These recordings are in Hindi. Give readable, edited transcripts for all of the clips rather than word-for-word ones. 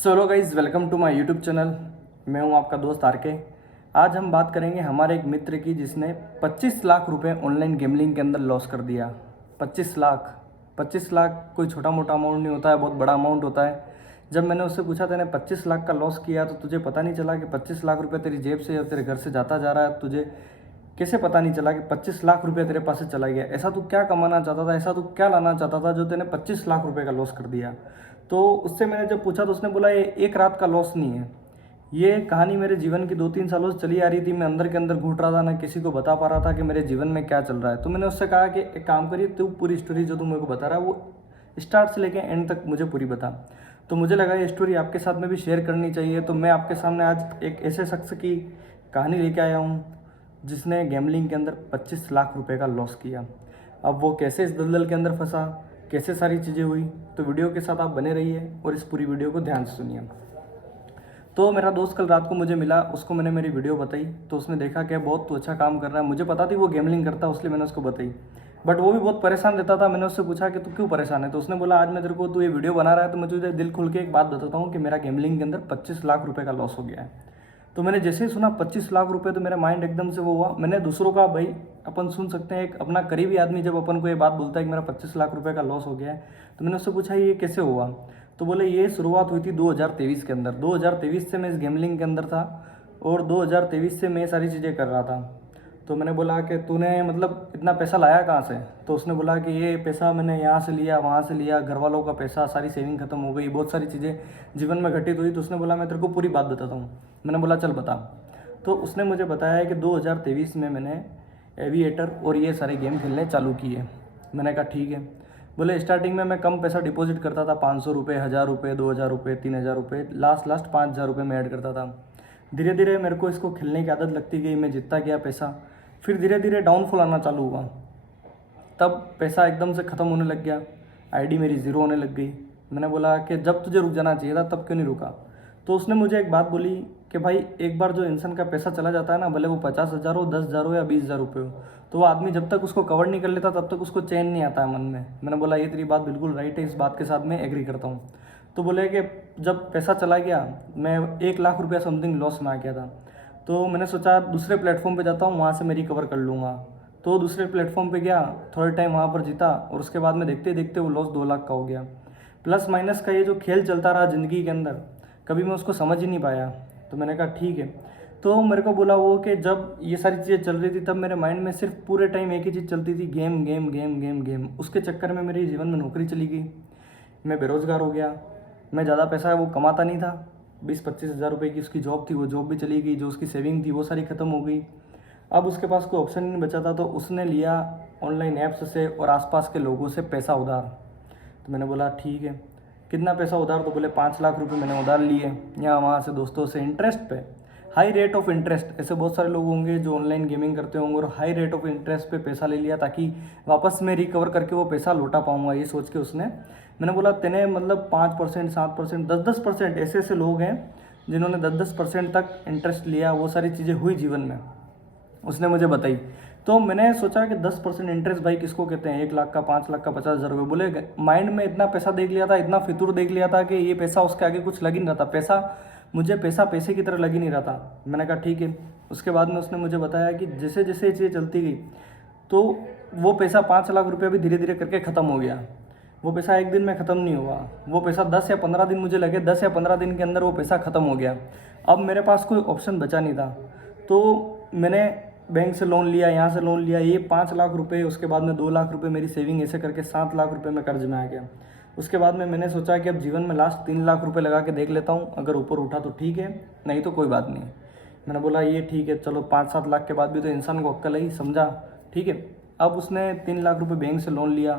Solo guys, welcome to my YouTube channel. मैं हूं आपका दोस्त आर के। आज हम बात करेंगे हमारे एक मित्र की जिसने 25 लाख रुपए ऑनलाइन गेमलिंग के अंदर लॉस कर दिया। 25 लाख कोई छोटा मोटा अमाउंट नहीं होता है, बहुत बड़ा अमाउंट होता है। जब मैंने उससे पूछा तेने 25 लाख का लॉस किया तो तुझे पता नहीं चला कि 25 लाख रुपये तेरी जेब से या तेरे घर से जाता जा रहा है। तुझे कैसे पता नहीं चला कि 25 लाख रुपये तेरे पास से चला गया? ऐसा तू क्या कमाना चाहता था, ऐसा तू क्या लाना चाहता था जो तेने 25 लाख रुपये का लॉस कर दिया? तो उससे मैंने जब पूछा तो उसने बोला ये एक रात का लॉस नहीं है। ये कहानी मेरे जीवन की 2-3 सालों से चली आ रही थी। मैं अंदर के अंदर घुट रहा था, ना किसी को बता पा रहा था कि मेरे जीवन में क्या चल रहा है। तो मैंने उससे कहा कि एक काम करिए, तू पूरी स्टोरी जो तू मेरे को बता रहा है वो स्टार्ट से लेके एंड तक मुझे पूरी बता। तो मुझे लगा ये स्टोरी आपके साथ में भी शेयर करनी चाहिए। तो मैं आपके सामने आज एक ऐसे शख्स की कहानी लेके आया हूँ जिसने गैमलिंग के अंदर 25 लाख रुपए का लॉस किया। अब वो कैसे इस दलदल के अंदर फंसा, कैसे सारी चीज़ें हुई, तो वीडियो के साथ आप बने रहिए और इस पूरी वीडियो को ध्यान से सुनिए। तो मेरा दोस्त कल रात को मुझे मिला, उसको मैंने मेरी वीडियो बताई तो उसने देखा कि बहुत तो अच्छा काम कर रहा है। मुझे पता थी वो गैमलिंग करता है, इसलिए मैंने उसको बताई। बट वो भी बहुत परेशान रहता था। मैंने उससे पूछा कि तू क्यों परेशान है? तो उसने बोला आज मैं तेरे को, तू ये वीडियो बना रहा है तो मैं तुझे दिल खुल के एक बात बताता हूँ कि मेरा गैमलिंग के अंदर 25 लाख रुपये का लॉस हो गया है। तो मैंने जैसे ही सुना 25 लाख रुपए तो मेरा माइंड एकदम से वो हुआ। मैंने दूसरों का, भाई अपन सुन सकते हैं, एक अपना करीबी आदमी जब अपन को ये बात बोलता है कि मेरा 25 लाख रुपए का लॉस हो गया है, तो मैंने उससे पूछा ये कैसे हुआ? तो बोले ये शुरुआत हुई थी 2023 के अंदर। 2023 से मैं इस गैमलिंग के अंदर था और 2023 से मैं ये सारी चीज़ें कर रहा था। तो मैंने बोला कि तूने मतलब इतना पैसा लाया कहाँ से? तो उसने बोला कि ये पैसा मैंने यहाँ से लिया, वहाँ से लिया, घर वालों का पैसा, सारी सेविंग खत्म हो गई, बहुत सारी चीज़ें जीवन में घटित हुई। तो उसने बोला मैं तेरे को पूरी बात बताता हूँ। मैंने बोला चल बता। तो उसने मुझे बताया कि 2023 में मैंने एविएटर और ये सारे गेम खेलने चालू किए। मैंने कहा ठीक है। बोले स्टार्टिंग में मैं कम पैसा डिपॉजिट करता था, 500 रुपये, 1000 रुपये, 2000 रुपये, 3000 रुपये, लास्ट 5000 रुपये में ऐड करता था। धीरे धीरे मेरे को इसको खेलने की आदत लगती गई, मैं जीतता गया पैसा। फिर धीरे धीरे डाउनफॉल आना चालू हुआ, तब पैसा एकदम से ख़त्म होने लग गया, आईडी मेरी ज़ीरो होने लग गई। मैंने बोला कि जब तुझे रुक जाना चाहिए था तब क्यों नहीं रुका? तो उसने मुझे एक बात बोली कि भाई एक बार जो इंसान का पैसा चला जाता है ना, भले वो 50,000 हो, 10,000 हो या 20,000 रुपये हो, तो वो आदमी जब तक उसको कवर नहीं कर लेता तब तक उसको चैन नहीं आता है मन में। मैंने बोला ये तेरी बात बिल्कुल राइट है, इस बात के साथ मैं एग्री करता हूँ। तो बोले कि जब पैसा चला गया, मैं 1 लाख रुपया समथिंग लॉस में आ गया था। तो मैंने सोचा दूसरे प्लेटफॉर्म पे जाता हूँ, वहाँ से मैं रिकवर कर लूँगा। तो दूसरे प्लेटफॉर्म पे गया, थोड़ा टाइम वहाँ पर जीता और उसके बाद में देखते देखते वो लॉस 2 लाख का हो गया। प्लस माइनस का ये जो खेल चलता रहा ज़िंदगी के अंदर, कभी मैं उसको समझ ही नहीं पाया। तो मैंने कहा ठीक है। तो मेरे को बोला वो कि जब ये सारी चीज़ें चल रही थी तब मेरे माइंड में सिर्फ पूरे टाइम एक ही चीज़ चलती थी, game game game game game. उसके चक्कर में मेरे जीवन में नौकरी चली गई, मैं बेरोज़गार हो गया। मैं ज़्यादा पैसा वो कमाता नहीं था, 20-25 हज़ार रुपये की उसकी जॉब थी, वो जॉब भी चली गई। जो उसकी सेविंग थी वो सारी ख़त्म हो गई। अब उसके पास कोई ऑप्शन नहीं बचा था, तो उसने लिया ऑनलाइन ऐप्स से और आसपास के लोगों से पैसा उधार। तो मैंने बोला ठीक है, कितना पैसा उधार? तो बोले 5 लाख रुपए मैंने उधार लिए, यहाँ वहाँ से दोस्तों से, इंटरेस्ट पे, हाई रेट ऑफ इंटरेस्ट। ऐसे बहुत सारे लोग होंगे जो ऑनलाइन गेमिंग करते होंगे और हाई रेट ऑफ इंटरेस्ट पे पैसा ले लिया ताकि वापस मैं रिकवर करके वो पैसा लौटा पाऊँगा, ये सोच के उसने। मैंने बोला तेने मतलब 5%, 7%, 10-10% ऐसे ऐसे लोग हैं जिन्होंने 10-10% तक इंटरेस्ट लिया। वो सारी चीज़ें हुई जीवन में, उसने मुझे बताई। तो मैंने सोचा कि 10% इंटरेस्ट भाई किसको कहते हैं? 1 लाख का, 5 लाख का, 50,000 रुपये। बोले माइंड में इतना पैसा देख लिया था, इतना फितूर देख लिया था कि ये पैसा उसके आगे कुछ लग ही नहीं रहा था। मुझे पैसा पैसे की तरह लग ही नहीं रहा था। मैंने कहा ठीक है। उसके बाद में उसने मुझे बताया कि जैसे जैसे ये चीज़ें चलती गई तो वो पैसा 5 लाख रुपये भी धीरे धीरे करके ख़त्म हो गया। वो पैसा एक दिन में ख़त्म नहीं हुआ, वो पैसा 10 या 15 दिन, मुझे लगे 10 या 15 दिन के अंदर वो पैसा ख़त्म हो गया। अब मेरे पास कोई ऑप्शन बचा नहीं था। तो मैंने बैंक से लोन लिया, यहाँ से लोन लिया, ये 5 लाख रुपए, उसके बाद में 2 लाख रुपए मेरी सेविंग, ऐसे करके 7 लाख रुपए में कर्ज में आ गया। उसके बाद में मैंने सोचा कि अब जीवन में लास्ट 3 लाख रुपए लगा के देख लेता हूँ, अगर ऊपर उठा तो ठीक है, नहीं तो कोई बात नहीं। मैंने बोला ये ठीक है, चलो 5-7 लाख के बाद भी तो इंसान को अक्ल ही, समझा, ठीक है। अब उसने 3 लाख रुपए बैंक से लोन लिया।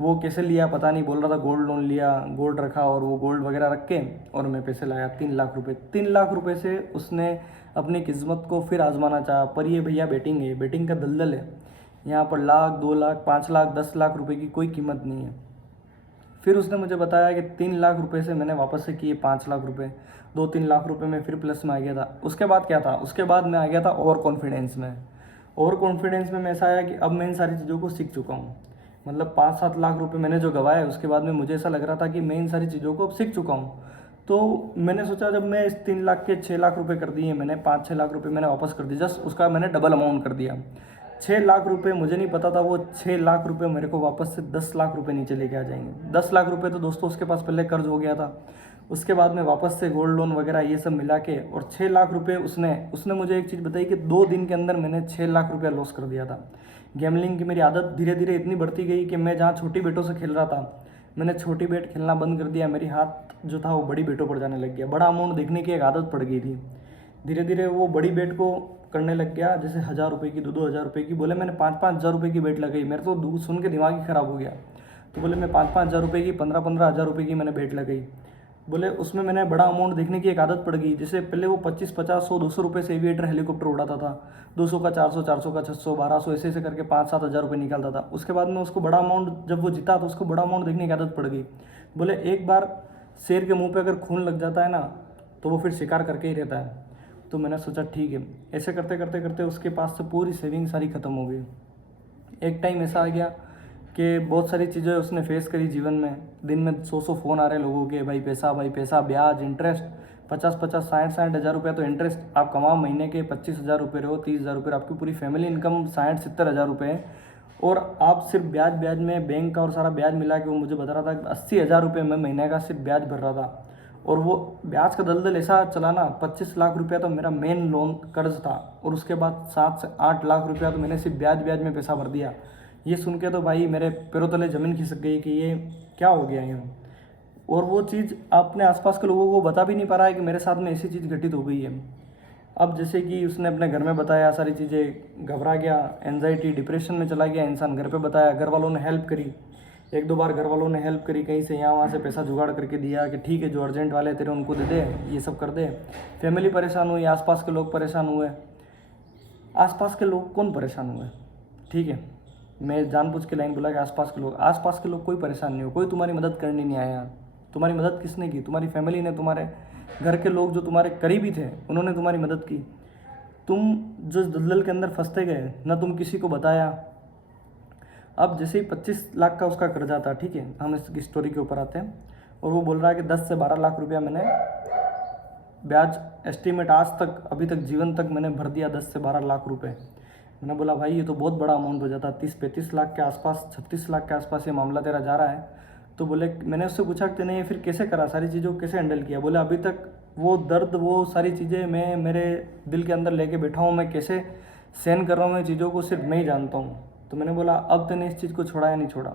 वो कैसे लिया पता नहीं, बोल रहा था गोल्ड लोन लिया, गोल्ड रखा और वो गोल्ड वगैरह रख के और मैं पैसे लाया 3 लाख रुपए। 3 लाख रुपए से उसने अपनी किस्मत को फिर आजमाना चाहा। पर ये भैया बेटिंग है, बेटिंग का दलदल है। यहाँ पर लाख, 2 लाख, 5 लाख, 10 लाख रुपए की कोई कीमत नहीं है। फिर उसने मुझे बताया कि 3 लाख रुपए से मैंने वापस से किए 5 लाख रुपए, 2-3 लाख रुपए में फिर प्लस में आ गया था। उसके बाद क्या था? उसके बाद मैं आ गया था ओवर कॉन्फिडेंस में। ओवर कॉन्फिडेंस में मैं ऐसा आया कि अब मैं इन सारी चीज़ों को सीख चुका हूँ। मतलब 5-7 लाख रुपए मैंने जो गवाए, उसके बाद में मुझे ऐसा लग रहा था कि मैं इन सारी चीज़ों को अब सीख चुका हूँ। तो मैंने सोचा जब मैं इस 3 लाख के 6 लाख रुपए कर दिए, मैंने 5-6 लाख रुपए मैंने वापस कर दिए, जस्ट उसका मैंने डबल अमाउंट कर दिया। 6 लाख रुपए मुझे नहीं पता था वो 6 लाख रुपए मेरे को वापस से 10 लाख रुपए नीचे लेके आ जाएंगे। 10 लाख रुपए तो दोस्तों उसके पास पहले कर्ज हो गया था, उसके बाद में वापस से गोल्ड लोन वगैरह ये सब मिला के, और 6 लाख रुपए उसने मुझे एक चीज़ बताई कि 2 दिन के अंदर मैंने 6 लाख रुपया लॉस कर दिया था। गैमलिंग की मेरी आदत धीरे धीरे इतनी बढ़ती गई कि मैं जहाँ छोटी बेटों से खेल रहा था, मैंने छोटी बेट खेलना बंद कर दिया। मेरी हाथ जो था वो बड़ी बेटों पर जाने लग गया। बड़ा अमाउंट देखने की एक आदत पड़ गई थी। धीरे धीरे वो बड़ी बेट को करने लग गया, जैसे 1000 रुपये की, 2-2 हज़ार रुपये की। बोले मैंने 5-5 हज़ार रुपये की बेट लगाई, मेरे तो सुन के दिमाग ही ख़राब हो गया। तो बोले मैं 5-5 हज़ार रुपये की, 15-15 हज़ार रुपये की मैंने बेट लगाई। बोले उसमें मैंने बड़ा अमाउंट देखने की एक आदत पड़ गई। जैसे पहले वो 25, 50, 100, 200 रुपये से एविएटर हेलीकॉप्टर उड़ाता था, 200 का 400, 400 का 600, 1200, ऐसे ऐसे करके 5-7 हज़ार रुपये निकालता था। उसके बाद में उसको बड़ा अमाउंट, जब वो जीता तो उसको बड़ा अमाउंट देखने की आदत पड़ गई। बोले एक बार शेर के मुंह पे अगर खून लग जाता है ना, तो वो फिर शिकार करके ही रहता है। तो मैंने सोचा ठीक है। ऐसे करते करते करते उसके पास से पूरी सेविंग सारी ख़त्म हो गई। एक टाइम ऐसा आ गया कि बहुत सारी चीज़ें उसने फेस करी जीवन में। दिन में 100-100 फ़ोन आ रहे लोगों के, भाई पैसा, ब्याज, इंटरेस्ट, 50-50, 60-60 हज़ार रुपये तो इंटरेस्ट आप कमाओ महीने के, 25 हज़ार रुपये रहो, 30 हज़ार रुपये, आपकी पूरी फैमिली इनकम 60-70 हज़ार रुपये है, और आप सिर्फ ब्याज में बैंक का और सारा ब्याज मिला के वो मुझे बता रहा था 80 हज़ार रुपये मैं महीने का सिर्फ ब्याज भर रहा था। और वो ब्याज का दलदल ऐसा चला ना, 25 लाख रुपया तो मेरा मेन लोन कर्ज था, और उसके बाद 7 से 8 लाख रुपया तो मैंने सिर्फ ब्याज में पैसा भर दिया। ये सुन के तो भाई मेरे पैरों तले ज़मीन खिसक गई कि ये क्या हो गया ये। और वो चीज़ अपने आसपास के लोगों को बता भी नहीं पा रहा है कि मेरे साथ में ऐसी चीज़ घटित हो गई है। अब जैसे कि उसने अपने घर में बताया सारी चीज़ें, घबरा गया, एनजाइटी, डिप्रेशन में चला गया इंसान। घर पे बताया, घर वालों ने हेल्प करी, 1-2 बार घर वालों ने हेल्प करी, कहीं से यहाँ वहाँ से पैसा जुगाड़ करके दिया कि ठीक है जो अर्जेंट वाले तेरे उनको दे दे, ये सब कर दे। फैमिली परेशान हुई, आसपास के लोग परेशान हुए। आसपास के लोग कौन परेशान हुए, ठीक है, मैं जानबूझ के लाइन बोला कि आसपास के लोग कोई परेशान नहीं हो, कोई तुम्हारी मदद करने नहीं आया। तुम्हारी मदद किसने की? तुम्हारी फैमिली ने, तुम्हारे घर के लोग जो तुम्हारे करीबी थे उन्होंने तुम्हारी मदद की। तुम जिस दलदल के अंदर फंसते गए ना, तुम किसी को बताया। अब जैसे ही 25 लाख का उसका कर्जा था, ठीक है, हम इसकी स्टोरी के ऊपर आते हैं, और वो बोल रहा है कि 10 से 12 लाख रुपया मैंने ब्याज एस्टीमेट आज तक, अभी तक जीवन तक मैंने भर दिया 10 से 12 लाख रुपए। मैंने बोला भाई ये तो बहुत बड़ा अमाउंट हो जाता, 30-35 लाख के आसपास, 36 लाख के आसपास ये मामला तेरा जा रहा है। तो बोले, मैंने उससे पूछा कि तूने ये फिर कैसे करा, सारी चीज़ों को कैसे हैंडल किया? बोले अभी तक वो दर्द, वो सारी चीज़ें मैं मेरे दिल के अंदर लेके बैठा हूँ, मैं कैसे सहन कर रहा हूँ, ये चीज़ों को सिर्फ मैं ही जानता हूँ। तो मैंने बोला अब तूने इस चीज़ को छोड़ा या नहीं छोड़ा?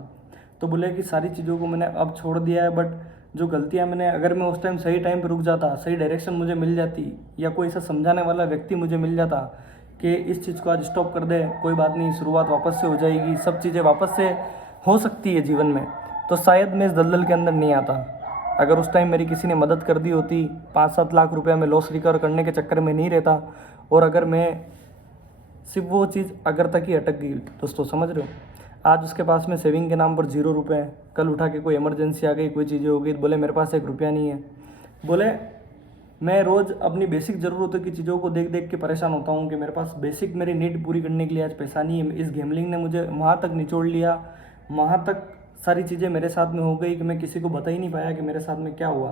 तो बोले कि सारी चीज़ों को मैंने अब छोड़ दिया है, बट जो गलतियाँ मैंने, अगर मैं उस टाइम सही टाइम पर रुक जाता, सही डायरेक्शन मुझे मिल जाती, या कोई ऐसा समझाने वाला व्यक्ति मुझे मिल जाता कि इस चीज़ को आज स्टॉप कर दे, कोई बात नहीं, शुरुआत वापस से हो जाएगी, सब चीज़ें वापस से हो सकती है जीवन में, तो शायद मैं इस दलदल के अंदर नहीं आता। अगर उस टाइम मेरी किसी ने मदद कर दी होती, 5-7 लाख रुपया में लॉस रिकवर करने के चक्कर में नहीं रहता, और अगर मैं सिर्फ वो चीज़ अगर तक ही अटक गई। दोस्तों समझ रहे हो, आज उसके पास में सेविंग के नाम पर 0 रुपये है, कल उठा के कोई इमरजेंसी आ गई, कोई चीज़ें हो गई, बोले मेरे पास 1 रुपया नहीं है। बोले मैं रोज़ अपनी बेसिक ज़रूरतों की चीज़ों को देख देख के परेशान होता हूँ कि मेरे पास बेसिक मेरी नीड पूरी करने के लिए आज पैसा नहीं है। इस गैमलिंग ने मुझे वहाँ तक निचोड़ लिया, वहाँ तक सारी चीज़ें मेरे साथ में हो गई कि मैं किसी को बता ही नहीं पाया कि मेरे साथ में क्या हुआ,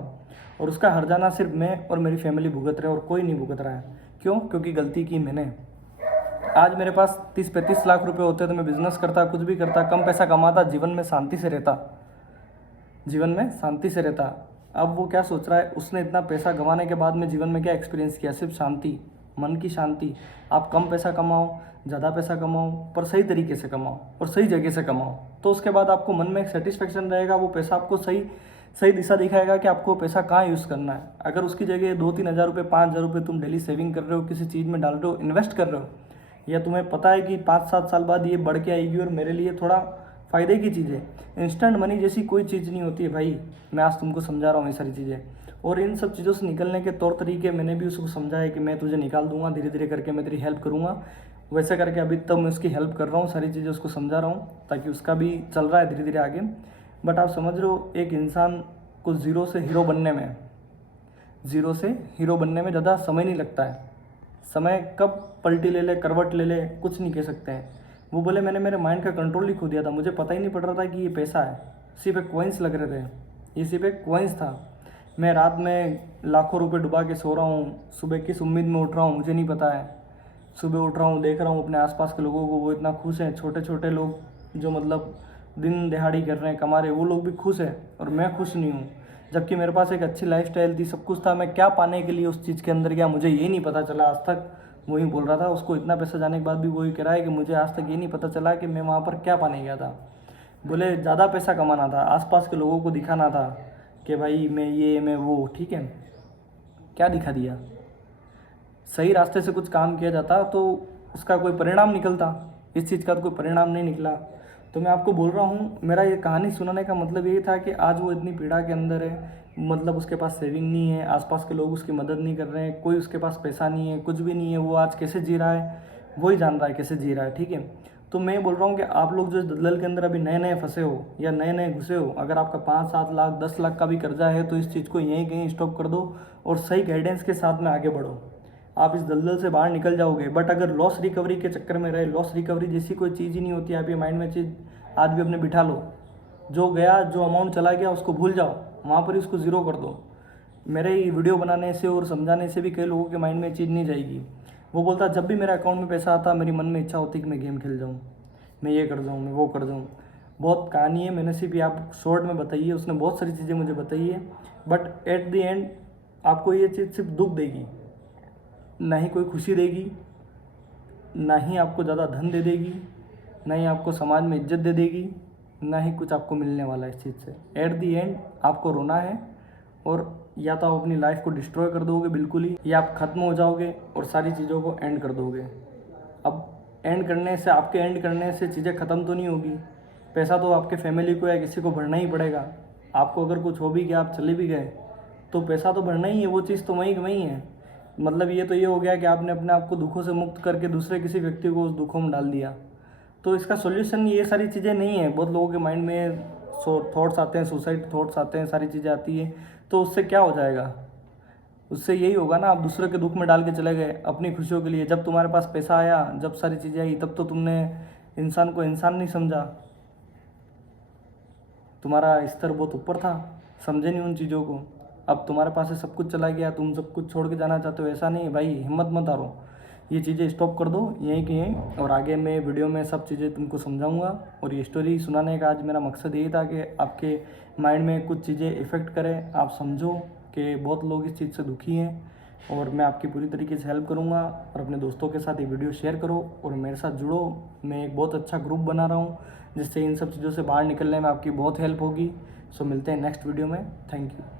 और उसका हर्जाना सिर्फ मैं और मेरी फैमिली भुगत रहे, और कोई नहीं भुगत रहा है। क्यों? क्योंकि गलती की मैंने। आज मेरे पास 30-35 लाख रुपए होते तो मैं बिज़नेस करता, कुछ भी करता, कम पैसा कमाता, जीवन में शांति से रहता, जीवन में शांति से रहता। अब वो क्या सोच रहा है, उसने इतना पैसा गंवाने के बाद में जीवन में क्या एक्सपीरियंस किया? सिर्फ शांति, मन की शांति। आप कम पैसा कमाओ, ज़्यादा पैसा कमाओ, पर सही तरीके से कमाओ और सही जगह से कमाओ, तो उसके बाद आपको मन में एक सेटिस्फेक्शन रहेगा। वो पैसा आपको सही सही दिशा दिखाएगा कि आपको पैसा कहाँ यूज़ करना है। अगर उसकी जगह 2-3 हज़ार रुपये, 5 हज़ार रुपये तुम डेली सेविंग कर रहे हो, किसी चीज़ में डाल रहे हो, इन्वेस्ट कर रहे हो, या तुम्हें पता है कि 5-7 साल बाद ये बढ़ के आएगी और मेरे लिए थोड़ा फ़ायदे की चीज़ है। इंस्टेंट मनी जैसी कोई चीज़ नहीं होती है भाई, मैं आज तुमको समझा रहा हूँ ये सारी चीज़ें। और इन सब चीज़ों से निकलने के तौर तरीके मैंने भी उसको समझाया कि मैं तुझे निकाल दूंगा, धीरे धीरे करके मैं तेरी हेल्प करूँगा। वैसे करके अभी तक मैं उसकी हेल्प कर रहा हूँ, सारी चीज़ें उसको समझा रहा हूँ, ताकि उसका भी चल रहा है धीरे धीरे आगे। बट आप समझ रहे हो, एक इंसान को ज़ीरो से हीरो बनने में ज़्यादा समय नहीं लगता है। समय कब पलटी ले ले, करवट ले ले, कुछ नहीं कह सकते हैं। वो बोले मैंने मेरे माइंड का कंट्रोल ही खो दिया था, मुझे पता ही नहीं पड़ रहा था कि ये पैसा है, सिर्फ एक कॉइन्स लग रहे थे, ये सिर्फ एक कॉइन्स था। मैं रात में लाखों रुपए डुबा के सो रहा हूँ, सुबह किस उम्मीद में उठ रहा हूँ मुझे नहीं पता है। सुबह उठ रहा हूँ, देख रहा हूँ अपने आसपास के लोगों को, वो इतना खुश हैं। छोटे छोटे लोग जो मतलब दिन दिहाड़ी कर रहे हैं, कमा रहे हैं, वो लोग भी खुश हैं और मैं खुश नहीं हूँ। जबकि मेरे पास एक अच्छी लाइफस्टाइल थी, सब कुछ था। मैं क्या पाने के लिए उस चीज़ के अंदर गया मुझे ये नहीं पता चला आज तक। वही बोल रहा था, उसको इतना पैसा जाने के बाद भी वही कह रहा है कि मुझे आज तक ये नहीं पता चला कि मैं वहाँ पर क्या पाने गया था। बोले ज़्यादा पैसा कमाना था, आसपास के लोगों को दिखाना था कि भाई मैं ये मैं वो। ठीक है, क्या दिखा दिया? सही रास्ते से कुछ काम किया जाता तो उसका कोई परिणाम निकलता, इस चीज़ का तो कोई परिणाम नहीं निकला। तो मैं आपको बोल रहा हूँ, मेरा ये कहानी सुनाने का मतलब ये था कि आज वो इतनी पीड़ा के अंदर है, मतलब उसके पास सेविंग नहीं है, आसपास के लोग उसकी मदद नहीं कर रहे हैं, कोई उसके पास पैसा नहीं है, कुछ भी नहीं है। वो आज कैसे जी रहा है वही जान रहा है कैसे जी रहा है। ठीक है, तो मैं बोल रहा हूँ कि आप लोग जो दलदल के अंदर अभी नए नए फंसे हो या नए नए घुसे हो, अगर आपका 5-7 लाख 10 लाख का भी कर्जा है तो इस चीज़ को यहीं कहीं स्टॉप कर दो और सही गाइडेंस के साथ में आगे बढ़ो। आप इस दलदल से बाहर निकल जाओगे। बट अगर लॉस रिकवरी के चक्कर में रहे, लॉस रिकवरी जैसी कोई चीज़ ही नहीं होती। आप ये माइंड में चीज़ आज भी अपने बिठा लो, जो गया जो अमाउंट चला गया उसको भूल जाओ, वहाँ पर ही उसको ज़ीरो कर दो। मेरे ये वीडियो बनाने से और समझाने से भी कई लोगों के माइंड में ये चीज़ नहीं जाएगी। वो बोलता जब भी मेरे अकाउंट में पैसा आता मेरी मन में इच्छा होती कि मैं गेम खेल जाऊँ, मैं ये कर जाऊँ, मैं वो कर जाऊँ। बहुत कहानी है, मैंने सिर्फ आप शॉर्ट में बताई है, उसने बहुत सारी चीज़ें मुझे बताई है। बट एट द एंड आपको ये चीज़ सिर्फ दुख देगी, ना ही कोई खुशी देगी, ना ही आपको ज़्यादा धन दे देगी, ना ही आपको समाज में इज्जत दे देगी, ना ही कुछ आपको मिलने वाला है इस चीज़ से। एट दी एंड आपको रोना है और या तो आप अपनी लाइफ को डिस्ट्रॉय कर दोगे बिल्कुल ही, या आप ख़त्म हो जाओगे और सारी चीज़ों को एंड कर दोगे। अब एंड करने से, आपके एंड करने से चीज़ें ख़त्म तो नहीं होगी। पैसा तो आपके फैमिली को या किसी को भरना ही पड़ेगा। आपको अगर कुछ हो भी गया, आप चले भी गए, तो पैसा तो भरना ही है, वो चीज़ तो वहीं की वहीं है। मतलब ये तो ये हो गया कि आपने अपने आप को दुखों से मुक्त करके दूसरे किसी व्यक्ति को उस दुखों में डाल दिया। तो इसका सॉल्यूशन ये सारी चीज़ें नहीं है। बहुत लोगों के माइंड में थॉट्स आते हैं, सुसाइड थॉट्स आते हैं, सारी चीज़ें आती हैं। तो उससे क्या हो जाएगा? उससे यही होगा ना, आप दूसरे के दुख में डाल के चले गए अपनी खुशियों के लिए। जब तुम्हारे पास पैसा आया, जब सारी चीज़ें आई, तब तो तुमने इंसान को इंसान नहीं समझा। तुम्हारा स्तर बहुत ऊपर था, समझे नहीं उन चीज़ों को। अब तुम्हारे पास से सब कुछ चला गया, तुम सब कुछ छोड़ के जाना चाहते हो, ऐसा नहीं है भाई। हिम्मत मत हारो, ये चीज़ें स्टॉप कर दो यहीं की यहीं। और आगे मैं वीडियो में सब चीज़ें तुमको समझाऊंगा। और ये स्टोरी सुनाने का आज मेरा मकसद यही था कि आपके माइंड में कुछ चीज़ें इफ़ेक्ट करें, आप समझो कि बहुत लोग इस चीज़ से दुखी हैं। और मैं आपकी पूरी तरीके से हेल्प करूंगा। और अपने दोस्तों के साथ ये वीडियो शेयर करो और मेरे साथ जुड़ो। मैं एक बहुत अच्छा ग्रुप बना रहा हूँ जिससे इन सब चीज़ों से बाहर निकलने में आपकी बहुत हेल्प होगी। सो मिलते हैं नेक्स्ट वीडियो में। Thank you.